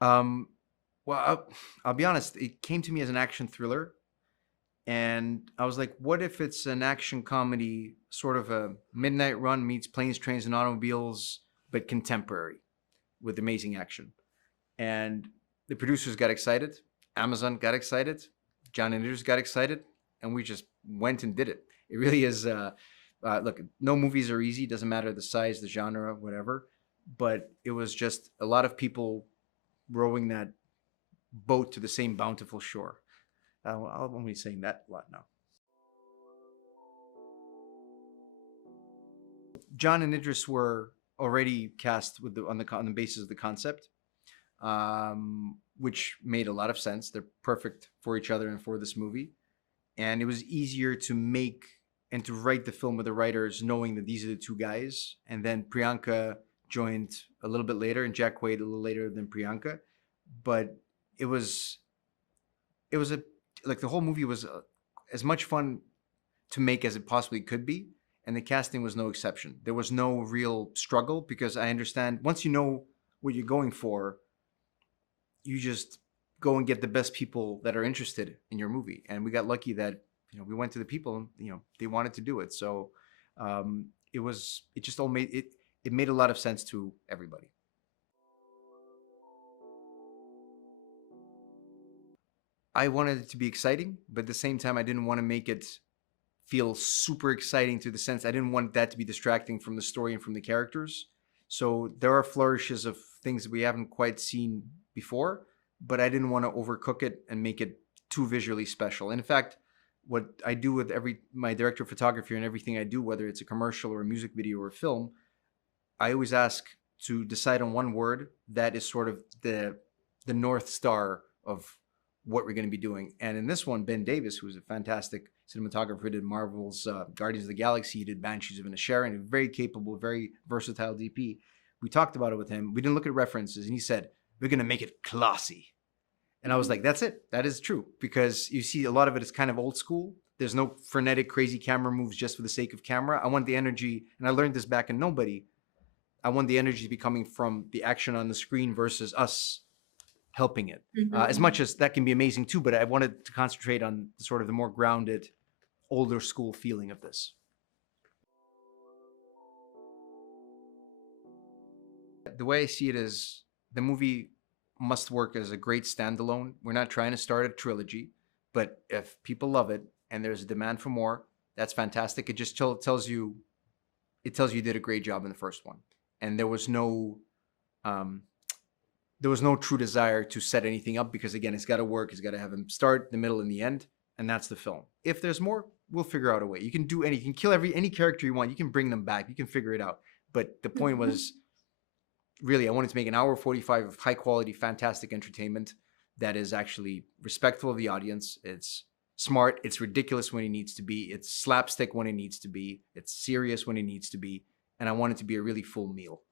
Um, I'll be honest. It came to me as an action thriller, and I was like, what if it's an action comedy, sort of a Midnight Run meets Planes, Trains, and Automobiles, but contemporary with amazing action? And the producers got excited, Amazon got excited, John and Idris got excited, and we just went and did it. It really is. Look, no movies are easy. Doesn't matter the size, the genre, whatever. But it was just a lot of people rowing that boat to the same bountiful shore. I'll be saying that a lot now. John and Idris were already cast with on the basis of the concept, which made a lot of sense. They're perfect for each other and for this movie, and it was easier to make and to write the film with the writers knowing that these are the two guys. And then Priyanka joined a little bit later, and Jack Quaid a little later than Priyanka. But it was a like the whole movie was as much fun to make as it possibly could be, and the casting was no exception. There was no real struggle because I understand once you know what you're going for, you just go and get the best people that are interested in your movie. And we got lucky that we went to the people and they wanted to do it. So it just all made it made a lot of sense to everybody. I wanted it to be exciting, but at the same time, I didn't want to make it feel super exciting to the sense I didn't want that to be distracting from the story and from the characters. So there are flourishes of things that we haven't quite seen before, but I didn't want to overcook it and make it too visually special. In fact, what I do with my director of photography and everything I do, whether it's a commercial or a music video or a film, I always ask to decide on one word that is sort of the North Star of what we're going to be doing. And in this one, Ben Davis, who's a fantastic cinematographer, did Marvel's Guardians of the Galaxy, he did Banshees of Inisherin, a very capable, very versatile DP. We talked about it with him. We didn't look at references, and he said, we're going to make it classy. And I was like, that's it. That is true. Because you see a lot of it is kind of old school. There's no frenetic, crazy camera moves just for the sake of camera. I want the energy, and I learned this back in Nobody. I want the energy to be coming from the action on the screen versus us helping it. As much as that can be amazing too, but I wanted to concentrate on sort of the more grounded, older school feeling of this. The way I see it is the movie must work as a great standalone. We're not trying to start a trilogy, but if people love it and there's a demand for more, that's fantastic. It just tells you you did a great job in the first one, and there was no true desire to set anything up because, again, it's got to work. It's got to have a start, the middle, and the end, and that's the film. If there's more, we'll figure out a way. You can do anything. You can kill any character you want. You can bring them back. You can figure it out. But the point was, really, I wanted to make an hour 45 of high-quality, fantastic entertainment that is actually respectful of the audience. It's smart. It's ridiculous when it needs to be. It's slapstick when it needs to be. It's serious when it needs to be. And I want it to be a really full meal.